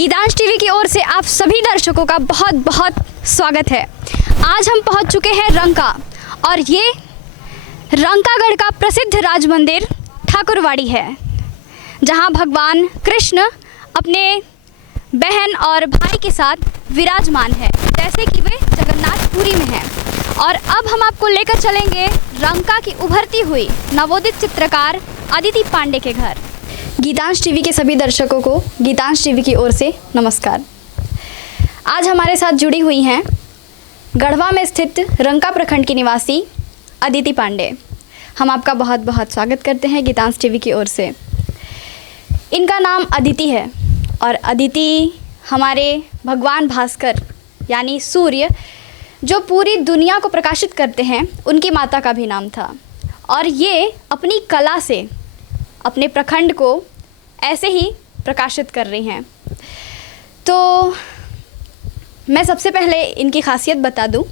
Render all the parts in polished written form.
Geetansh TV की ओर से आप सभी दर्शकों का बहुत बहुत स्वागत है। आज हम पहुंच चुके हैं रंका, और ये रंकागढ़ का प्रसिद्ध राज मंदिर ठाकुरवाड़ी है, जहां भगवान कृष्ण अपने बहन और भाई के साथ विराजमान है, जैसे कि वे जगन्नाथपुरी में है। और अब हम आपको लेकर चलेंगे रंका की उभरती हुई नवोदित चित्रकार अदिति पांडे के घर। गीतांश टीवी के सभी दर्शकों को गीतांश टीवी की ओर से नमस्कार। आज हमारे साथ जुड़ी हुई हैं गढ़वा में स्थित रंका प्रखंड की निवासी अदिति पांडे। हम आपका बहुत बहुत स्वागत करते हैं गीतांश टीवी की ओर से। इनका नाम अदिति है, और अदिति हमारे भगवान भास्कर यानी सूर्य, जो पूरी दुनिया को प्रकाशित करते हैं, उनकी माता का भी नाम था। और ये अपनी कला से अपने प्रखंड को ऐसे ही प्रकाशित कर रही हैं। तो मैं सबसे पहले इनकी खासियत बता दूं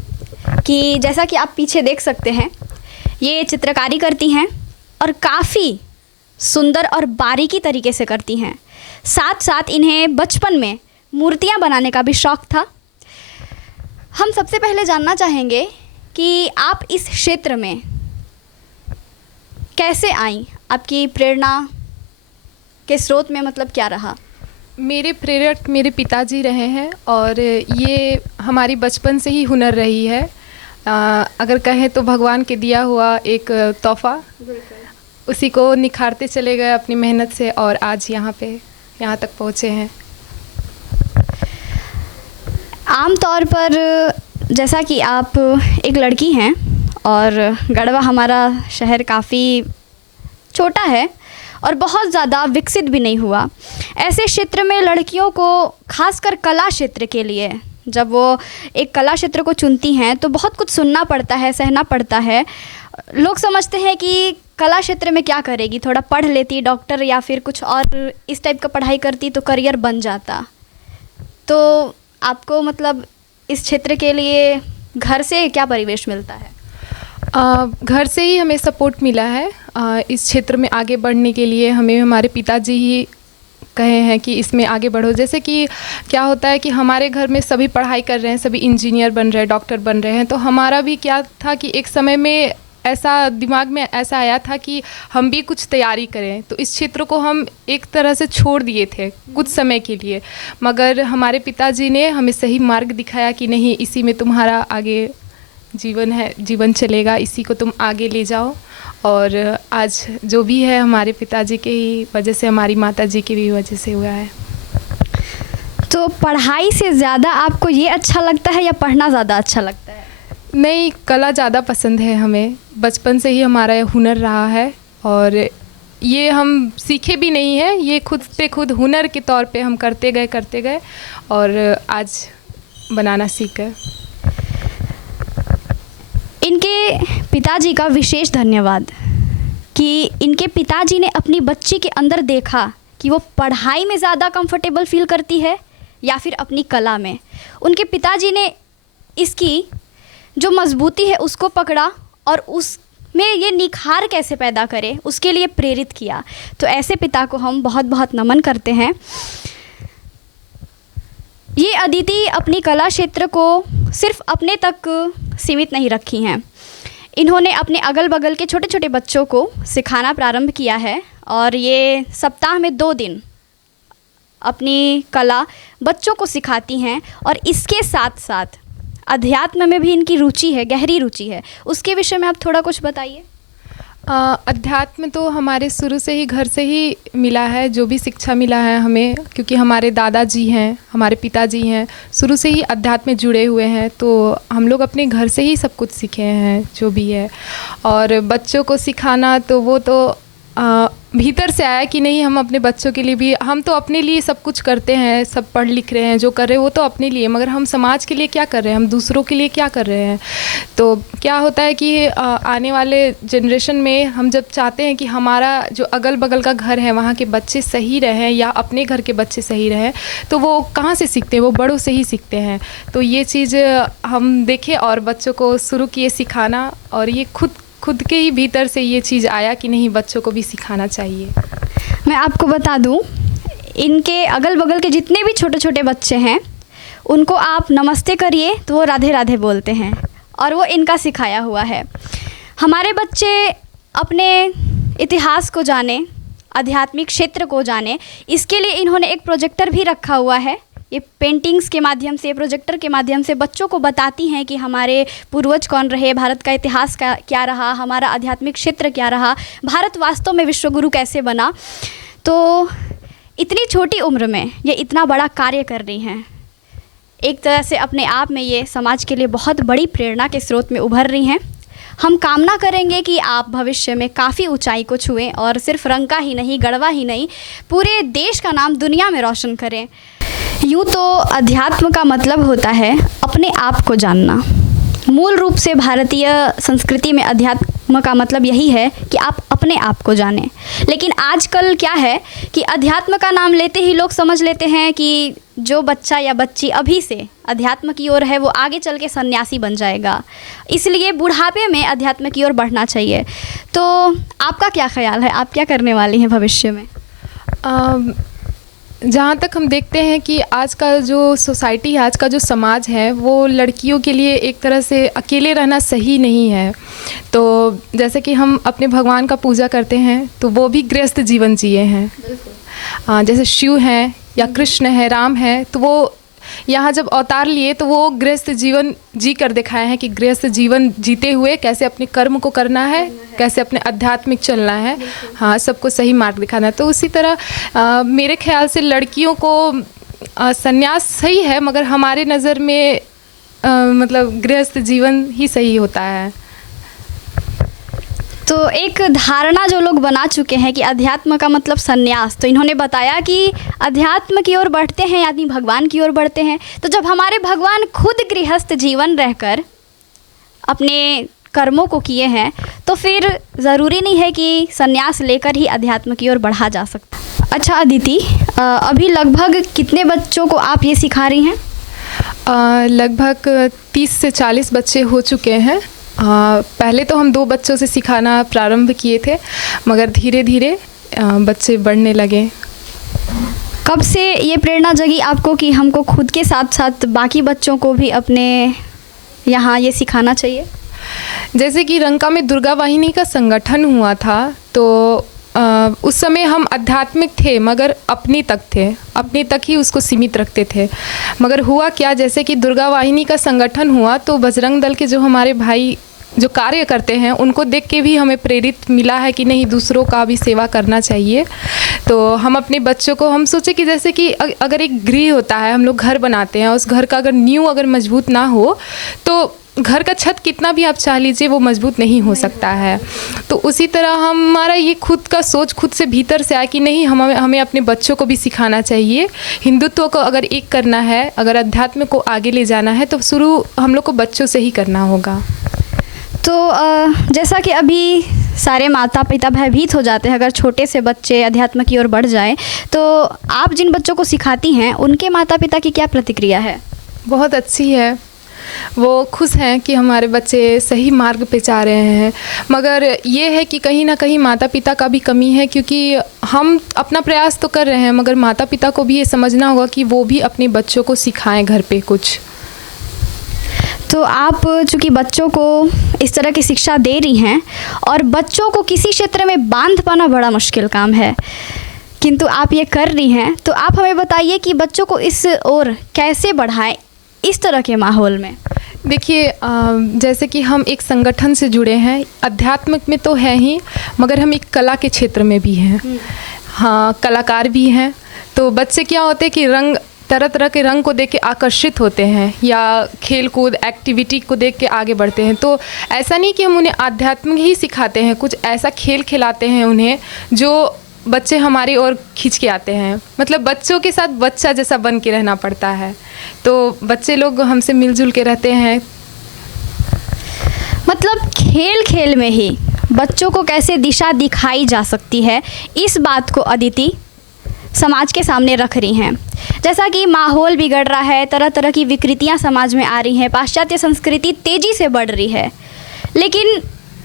कि जैसा कि आप पीछे देख सकते हैं, ये चित्रकारी करती हैं और काफ़ी सुंदर और बारीकी तरीके से करती हैं। साथ साथ इन्हें बचपन में मूर्तियां बनाने का भी शौक़ था। हम सबसे पहले जानना चाहेंगे कि आप इस क्षेत्र में कैसे आईं? आपकी प्रेरणा के स्रोत में मतलब क्या रहा? मेरे प्रेरक मेरे पिताजी रहे हैं, और ये हमारी बचपन से ही हुनर रही है। अगर कहें तो भगवान के दिया हुआ एक तोहफा, उसी को निखारते चले गए अपनी मेहनत से, और आज यहाँ तक पहुँचे हैं। आम तौर पर जैसा कि आप एक लड़की हैं, और गढ़वा हमारा शहर काफ़ी छोटा है और बहुत ज़्यादा विकसित भी नहीं हुआ। ऐसे क्षेत्र में लड़कियों को, खासकर कला क्षेत्र के लिए, जब वो एक कला क्षेत्र को चुनती हैं तो बहुत कुछ सुनना पड़ता है, सहना पड़ता है। लोग समझते हैं कि कला क्षेत्र में क्या करेगी, थोड़ा पढ़ लेती, डॉक्टर या फिर कुछ और इस टाइप का पढ़ाई करती तो करियर बन जाता। तो आपको मतलब इस क्षेत्र के लिए घर से क्या परिवेश मिलता है? घर से ही हमें सपोर्ट मिला है। इस क्षेत्र में आगे बढ़ने के लिए हमें हमारे पिताजी ही कहे हैं कि इसमें आगे बढ़ो। जैसे कि क्या होता है कि हमारे घर में सभी पढ़ाई कर रहे हैं, सभी इंजीनियर बन रहे हैं, डॉक्टर बन रहे हैं, तो हमारा भी क्या था कि एक समय में ऐसा दिमाग में ऐसा आया था कि हम भी कुछ तैयारी करें। तो इस क्षेत्र को हम एक तरह से छोड़ दिए थे कुछ समय के लिए, मगर हमारे पिताजी ने हमें सही मार्ग दिखाया कि नहीं, इसी में तुम्हारा आगे जीवन चलेगा, इसी को तुम आगे ले जाओ। और आज जो भी है हमारे पिताजी के ही वजह से, हमारी माताजी की भी वजह से हुआ है। तो पढ़ाई से ज़्यादा आपको ये अच्छा लगता है या पढ़ना ज़्यादा अच्छा लगता है? नहीं, कला ज़्यादा पसंद है हमें। बचपन से ही हमारा हुनर रहा है, और ये हम सीखे भी नहीं है, ये खुद पे खुद हुनर के तौर पे हम करते गए और आज बनाना सीख गए। इनके पिताजी का विशेष धन्यवाद कि इनके पिताजी ने अपनी बच्ची के अंदर देखा कि वो पढ़ाई में ज़्यादा कंफर्टेबल फील करती है या फिर अपनी कला में। उनके पिताजी ने इसकी जो मजबूती है उसको पकड़ा और उसमें ये निखार कैसे पैदा करे उसके लिए प्रेरित किया। तो ऐसे पिता को हम बहुत बहुत नमन करते हैं। ये अदिति अपनी कला क्षेत्र को सिर्फ अपने तक सीमित नहीं रखी हैं। इन्होंने अपने अगल बगल के छोटे छोटे बच्चों को सिखाना प्रारंभ किया है, और ये सप्ताह में 2 दिन अपनी कला बच्चों को सिखाती हैं। और इसके साथ साथ अध्यात्म में भी इनकी रुचि है, गहरी रुचि है। उसके विषय में आप थोड़ा कुछ बताइए। अध्यात्म तो हमारे शुरू से ही घर से ही मिला है, जो भी शिक्षा मिला है हमें, क्योंकि हमारे दादाजी हैं, हमारे पिताजी हैं, शुरू से ही अध्यात्म में जुड़े हुए हैं। तो हम लोग अपने घर से ही सब कुछ सीखे हैं जो भी है। और बच्चों को सिखाना तो वो तो भीतर से आया कि नहीं, हम अपने बच्चों के लिए भी, हम तो अपने लिए सब कुछ करते हैं, सब पढ़ लिख रहे हैं, जो कर रहे हैं वो तो अपने लिए, मगर हम समाज के लिए क्या कर रहे हैं, हम दूसरों के लिए क्या कर रहे हैं। तो क्या होता है कि आने वाले जनरेशन में हम जब चाहते हैं कि हमारा जो अगल बगल का घर है वहाँ के बच्चे सही रहें, या अपने घर के बच्चे सही रहें, तो वो कहाँ से सीखते हैं? वो बड़ों से ही सीखते हैं। तो ये चीज़ हम देखें और बच्चों को शुरू किए सिखाना, और ये खुद के ही भीतर से ये चीज़ आया कि नहीं, बच्चों को भी सिखाना चाहिए। मैं आपको बता दूं, इनके अगल बगल के जितने भी छोटे छोटे बच्चे हैं उनको आप नमस्ते करिए तो वो राधे राधे बोलते हैं, और वो इनका सिखाया हुआ है। हमारे बच्चे अपने इतिहास को जाने, आध्यात्मिक क्षेत्र को जाने, इसके लिए इन्होंने एक प्रोजेक्टर भी रखा हुआ है। ये पेंटिंग्स के माध्यम से, प्रोजेक्टर के माध्यम से बच्चों को बताती हैं कि हमारे पूर्वज कौन रहे, भारत का इतिहास का क्या रहा, हमारा आध्यात्मिक क्षेत्र क्या रहा, भारत वास्तव में विश्वगुरु कैसे बना। तो इतनी छोटी उम्र में ये इतना बड़ा कार्य कर रही हैं। एक तरह से अपने आप में ये समाज के लिए बहुत बड़ी प्रेरणा के स्रोत में उभर रही हैं। हम कामना करेंगे कि आप भविष्य में काफ़ी ऊंचाई को छुएं और सिर्फ रंका ही नहीं, गढ़वा ही नहीं, पूरे देश का नाम दुनिया में रोशन करें। यूँ तो अध्यात्म का मतलब होता है अपने आप को जानना। मूल रूप से भारतीय संस्कृति में अध्यात्म का मतलब यही है कि आप अपने आप को जानें। लेकिन आजकल क्या है कि अध्यात्म का नाम लेते ही लोग समझ लेते हैं कि जो बच्चा या बच्ची अभी से अध्यात्म की ओर है वो आगे चल के सन्यासी बन जाएगा, इसलिए बुढ़ापे में अध्यात्म की ओर बढ़ना चाहिए। तो आपका क्या ख्याल है, आप क्या करने वाली हैं भविष्य में? जहाँ तक हम देखते हैं कि आज का जो सोसाइटी है, आज का जो समाज है, वो लड़कियों के लिए एक तरह से अकेले रहना सही नहीं है। तो जैसे कि हम अपने भगवान का पूजा करते हैं तो वो भी गृहस्थ जीवन जिए हैं। जैसे शिव हैं या कृष्ण है, राम है, तो वो यहाँ जब अवतार लिए तो वो गृहस्थ जीवन जी कर दिखाए हैं कि गृहस्थ जीवन जीते हुए कैसे अपने कर्म को करना है, कैसे अपने आध्यात्मिक चलना है, हाँ, सबको सही मार्ग दिखाना है। तो उसी तरह मेरे ख्याल से लड़कियों को संन्यास सही है, मगर हमारे नज़र में मतलब गृहस्थ जीवन ही सही होता है। तो एक धारणा जो लोग बना चुके हैं कि अध्यात्म का मतलब संन्यास, तो इन्होंने बताया कि अध्यात्म की ओर बढ़ते हैं यानी भगवान की ओर बढ़ते हैं। तो जब हमारे भगवान खुद गृहस्थ जीवन रहकर अपने कर्मों को किए हैं तो फिर ज़रूरी नहीं है कि संन्यास लेकर ही अध्यात्म की ओर बढ़ा जा सकता। अच्छा अदिति, अभी लगभग कितने बच्चों को आप ये सिखा रही हैं? लगभग 30 से 40 बच्चे हो चुके हैं। पहले तो हम 2 बच्चों से सिखाना प्रारंभ किए थे, मगर धीरे धीरे बच्चे बढ़ने लगे। कब से ये प्रेरणा जगी आपको कि हमको खुद के साथ साथ बाकी बच्चों को भी अपने यहाँ ये सिखाना चाहिए? जैसे कि रंका में दुर्गा वाहिनी का संगठन हुआ था, तो उस समय हम आध्यात्मिक थे मगर अपने तक थे, अपने तक ही उसको सीमित रखते थे। मगर हुआ क्या, जैसे कि दुर्गा वाहिनी का संगठन हुआ तो बजरंग दल के जो हमारे भाई जो कार्य करते हैं उनको देख के भी हमें प्रेरित मिला है कि नहीं, दूसरों का भी सेवा करना चाहिए। तो हम अपने बच्चों को हम सोचे कि जैसे कि अगर एक गृह होता है, हम लोग घर बनाते हैं, उस घर का अगर नींव अगर मजबूत ना हो तो घर का छत कितना भी आप चाह लीजिए वो मजबूत नहीं हो सकता है। तो उसी तरह हमारा ये खुद का सोच खुद से भीतर से आया कि नहीं, हमें अपने बच्चों को भी सिखाना चाहिए। हिंदुत्व को अगर एक करना है, अगर अध्यात्म को आगे ले जाना है तो शुरू हम लोग को बच्चों से ही करना होगा। तो जैसा कि अभी सारे माता पिता भयभीत हो जाते हैं अगर छोटे से बच्चे अध्यात्म की ओर बढ़ जाएं, तो आप जिन बच्चों को सिखाती हैं उनके माता पिता की क्या प्रतिक्रिया है? बहुत अच्छी है, वो खुश हैं कि हमारे बच्चे सही मार्ग पे जा रहे हैं। मगर ये है कि कहीं ना कहीं माता पिता का भी कमी है, क्योंकि हम अपना प्रयास तो कर रहे हैं मगर माता पिता को भी ये समझना होगा कि वो भी अपने बच्चों को सिखाएं घर पे कुछ। तो आप चूँकि बच्चों को इस तरह की शिक्षा दे रही हैं और बच्चों को किसी क्षेत्र में बांध पाना बड़ा मुश्किल काम है, किंतु आप ये कर रही हैं, तो आप हमें बताइए कि बच्चों को इस ओर कैसे बढ़ाएं इस तरह के माहौल में? देखिए, जैसे कि हम एक संगठन से जुड़े हैं, आध्यात्मिक में तो है ही मगर हम एक कला के क्षेत्र में भी हैं, हाँ, कलाकार भी हैं। तो बच्चे क्या होते हैं कि तरह तरह के रंग को देख के आकर्षित होते हैं या खेल कूद एक्टिविटी को देख के आगे बढ़ते हैं। तो ऐसा नहीं कि हम उन्हें आध्यात्मिक ही सिखाते हैं, कुछ ऐसा खेल खिलाते हैं उन्हें जो बच्चे हमारी ओर खींच के आते हैं। मतलब बच्चों के साथ बच्चा जैसा बन के रहना पड़ता है, तो बच्चे लोग हमसे मिलजुल के रहते हैं। मतलब खेल खेल में ही बच्चों को कैसे दिशा दिखाई जा सकती है, इस बात को अदिति समाज के सामने रख रही हैं। जैसा कि माहौल बिगड़ रहा है, तरह तरह की विकृतियां समाज में आ रही हैं, पाश्चात्य संस्कृति तेज़ी से बढ़ रही है, लेकिन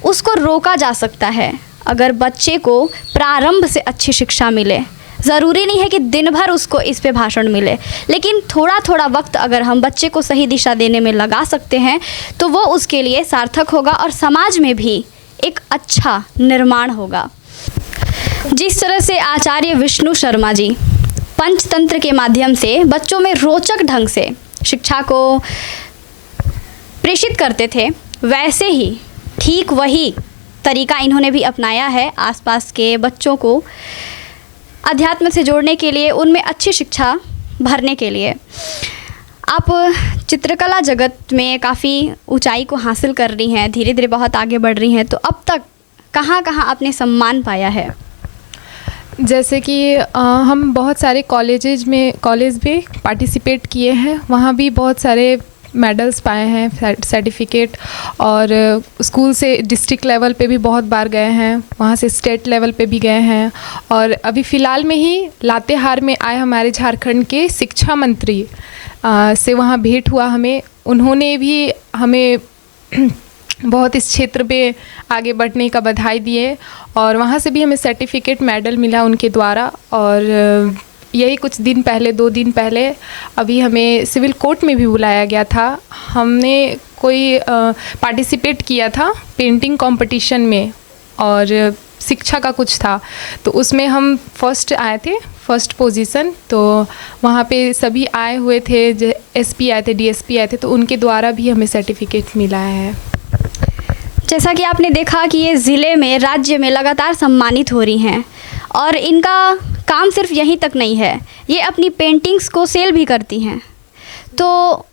उसको रोका जा सकता है अगर बच्चे को प्रारंभ से अच्छी शिक्षा मिले, ज़रूरी नहीं है कि दिन भर उसको इस पे भाषण मिले, लेकिन थोड़ा थोड़ा वक्त अगर हम बच्चे को सही दिशा देने में लगा सकते हैं तो वो उसके लिए सार्थक होगा और समाज में भी एक अच्छा निर्माण होगा। जिस तरह से आचार्य विष्णु शर्मा जी पंचतंत्र के माध्यम से बच्चों में रोचक ढंग से शिक्षा को प्रेषित करते थे, वैसे ही ठीक वही तरीका इन्होंने भी अपनाया है आसपास के बच्चों को अध्यात्म से जोड़ने के लिए, उनमें अच्छी शिक्षा भरने के लिए। आप चित्रकला जगत में काफ़ी ऊंचाई को हासिल कर रही हैं, धीरे धीरे बहुत आगे बढ़ रही हैं, तो अब तक कहाँ कहाँ आपने सम्मान पाया है? जैसे कि हम बहुत सारे कॉलेज में पार्टिसिपेट किए हैं, वहाँ भी बहुत सारे मेडल्स पाए हैं, सर्टिफिकेट, और स्कूल से डिस्ट्रिक्ट लेवल पे भी बहुत बार गए हैं, वहाँ से स्टेट लेवल पे भी गए हैं। और अभी फ़िलहाल में ही लातेहार में आए हमारे झारखंड के शिक्षा मंत्री से वहाँ भेंट हुआ हमें। उन्होंने भी हमें बहुत इस क्षेत्र पे आगे बढ़ने का बधाई दिए और वहाँ से भी हमें सर्टिफिकेट मेडल मिला उनके द्वारा। और यही कुछ दिन पहले, 2 दिन पहले, अभी हमें सिविल कोर्ट में भी बुलाया गया था। हमने कोई पार्टिसिपेट किया था पेंटिंग कंपटीशन में और शिक्षा का कुछ था, तो उसमें हम फर्स्ट आए थे, फर्स्ट पोजीशन। तो वहाँ पे सभी आए हुए थे, एसपी आए थे, डीएसपी आए थे, तो उनके द्वारा भी हमें सर्टिफिकेट मिला है। जैसा कि आपने देखा कि ये ज़िले में, राज्य में लगातार सम्मानित हो रही हैं और इनका काम सिर्फ यहीं तक नहीं है, ये अपनी पेंटिंग्स को सेल भी करती हैं। तो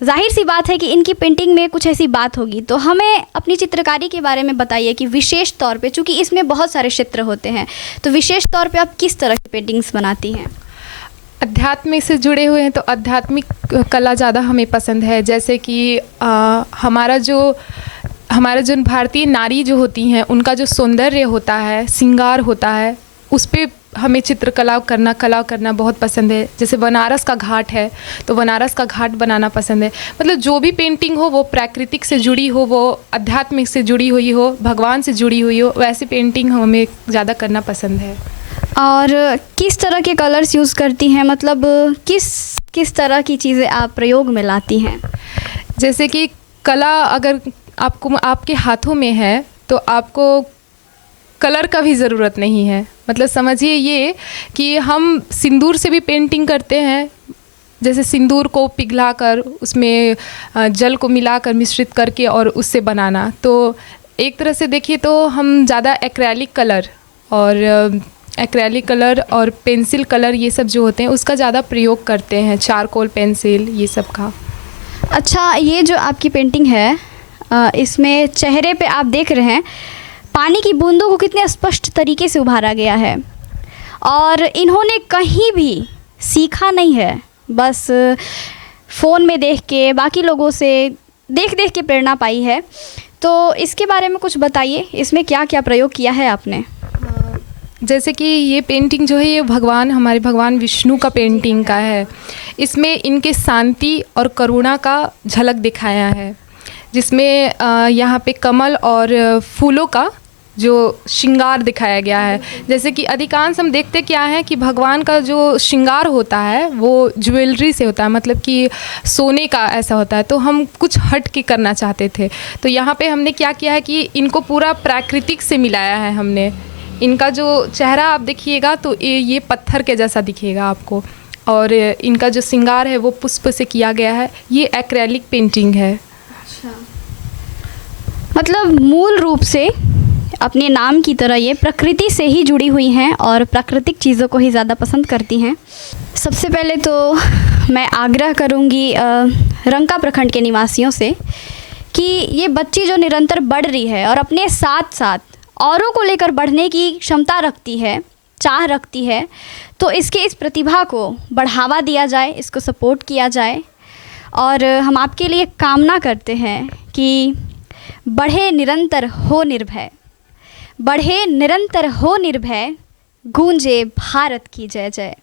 जाहिर सी बात है कि इनकी पेंटिंग में कुछ ऐसी बात होगी। तो हमें अपनी चित्रकारी के बारे में बताइए कि विशेष तौर पे, चूँकि इसमें बहुत सारे क्षेत्र होते हैं, तो विशेष तौर पे आप किस तरह की पेंटिंग्स बनाती हैं? अध्यात्म से जुड़े हुए हैं तो आध्यात्मिक कला ज़्यादा हमें पसंद है। जैसे कि हमारा जो भारतीय नारी जो होती हैं, उनका जो सौंदर्य होता है, श्रृंगार होता है, उस पे हमें चित्रकला करना बहुत पसंद है। जैसे बनारस का घाट है, तो बनारस का घाट बनाना पसंद है। मतलब जो भी पेंटिंग हो वो प्राकृतिक से जुड़ी हो, वो आध्यात्मिक से जुड़ी हुई हो, भगवान से जुड़ी हुई हो, वैसी पेंटिंग हमें ज़्यादा करना पसंद है। और किस तरह के कलर्स यूज़ करती हैं? मतलब किस तरह की चीज़ें आप प्रयोग में लाती हैं? जैसे कि कला अगर आपके हाथों में है तो आपको कलर का भी ज़रूरत नहीं है। मतलब समझिए ये कि हम सिंदूर से भी पेंटिंग करते हैं। जैसे सिंदूर को पिघलाकर उसमें जल को मिलाकर मिश्रित करके और उससे बनाना, तो एक तरह से देखिए तो हम ज़्यादा एक्रेलिक कलर और पेंसिल कलर, ये सब जो होते हैं उसका ज़्यादा प्रयोग करते हैं, चारकोल पेंसिल ये सब का। अच्छा, ये जो आपकी पेंटिंग है, इसमें चेहरे पे आप देख रहे हैं पानी की बूंदों को कितने स्पष्ट तरीके से उभारा गया है और इन्होंने कहीं भी सीखा नहीं है, बस फ़ोन में देख के, बाकी लोगों से देख के प्रेरणा पाई है। तो इसके बारे में कुछ बताइए, इसमें क्या क्या प्रयोग किया है आपने? जैसे कि ये पेंटिंग जो है ये हमारे भगवान विष्णु का पेंटिंग का है। इसमें इनके शांति और करुणा का झलक दिखाया है, जिसमें यहाँ पे कमल और फूलों का जो श्रृंगार दिखाया गया है। जैसे कि अधिकांश हम देखते क्या है कि भगवान का जो श्रृंगार होता है वो ज्वेलरी से होता है, मतलब कि सोने का ऐसा होता है। तो हम कुछ हट के करना चाहते थे, तो यहाँ पे हमने क्या किया है कि इनको पूरा प्राकृतिक से मिलाया है हमने। इनका जो चेहरा आप देखिएगा तो ये पत्थर के जैसा दिखेगा आपको, और इनका जो श्रृंगार है वो पुष्प से किया गया है। ये एक्रेलिक पेंटिंग है। अच्छा, मतलब मूल रूप से अपने नाम की तरह ये प्रकृति से ही जुड़ी हुई हैं और प्राकृतिक चीज़ों को ही ज़्यादा पसंद करती हैं। सबसे पहले तो मैं आग्रह करूँगी रंका प्रखंड के निवासियों से कि ये बच्ची जो निरंतर बढ़ रही है और अपने साथ साथ औरों को लेकर बढ़ने की क्षमता रखती है, चाह रखती है, तो इसके इस प्रतिभा को बढ़ावा दिया जाए, इसको सपोर्ट किया जाए। और हम आपके लिए कामना करते हैं कि बढ़े निरंतर हो निर्भय, बढ़े निरंतर हो निर्भय, गूंजे भारत की जय जय।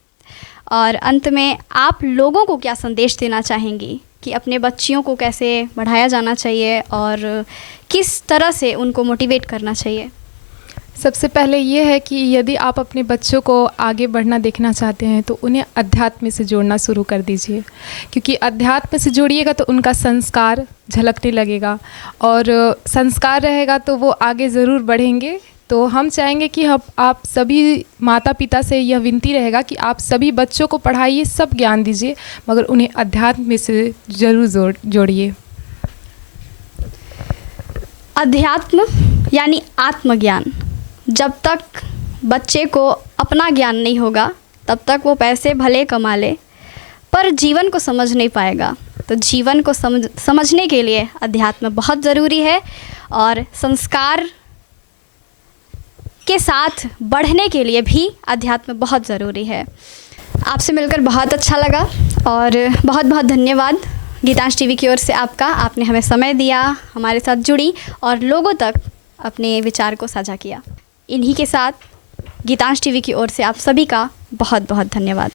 और अंत में आप लोगों को क्या संदेश देना चाहेंगी कि अपने बच्चियों को कैसे बढ़ाया जाना चाहिए और किस तरह से उनको मोटिवेट करना चाहिए? सबसे पहले ये है कि यदि आप अपने बच्चों को आगे बढ़ना देखना चाहते हैं तो उन्हें अध्यात्म से जोड़ना शुरू कर दीजिए, क्योंकि अध्यात्म से जोड़िएगा तो उनका संस्कार झलकने लगेगा, और संस्कार रहेगा तो वो आगे ज़रूर बढ़ेंगे। तो हम चाहेंगे कि आप सभी माता पिता से यह विनती रहेगा कि आप सभी बच्चों को पढ़ाइए, सब ज्ञान दीजिए, मगर उन्हें अध्यात्म से ज़रूर जोड़िए। अध्यात्म यानी आत्मज्ञान। जब तक बच्चे को अपना ज्ञान नहीं होगा तब तक वो पैसे भले कमा ले पर जीवन को समझ नहीं पाएगा। तो जीवन को समझने के लिए अध्यात्म बहुत ज़रूरी है, और संस्कार के साथ बढ़ने के लिए भी अध्यात्म बहुत ज़रूरी है। आपसे मिलकर बहुत अच्छा लगा और बहुत बहुत धन्यवाद गीतांश टीवी की ओर से आपका। आपने हमें समय दिया, हमारे साथ जुड़ी और लोगों तक अपने विचार को साझा किया। इन्हीं के साथ गीतांश टीवी की ओर से आप सभी का बहुत बहुत धन्यवाद।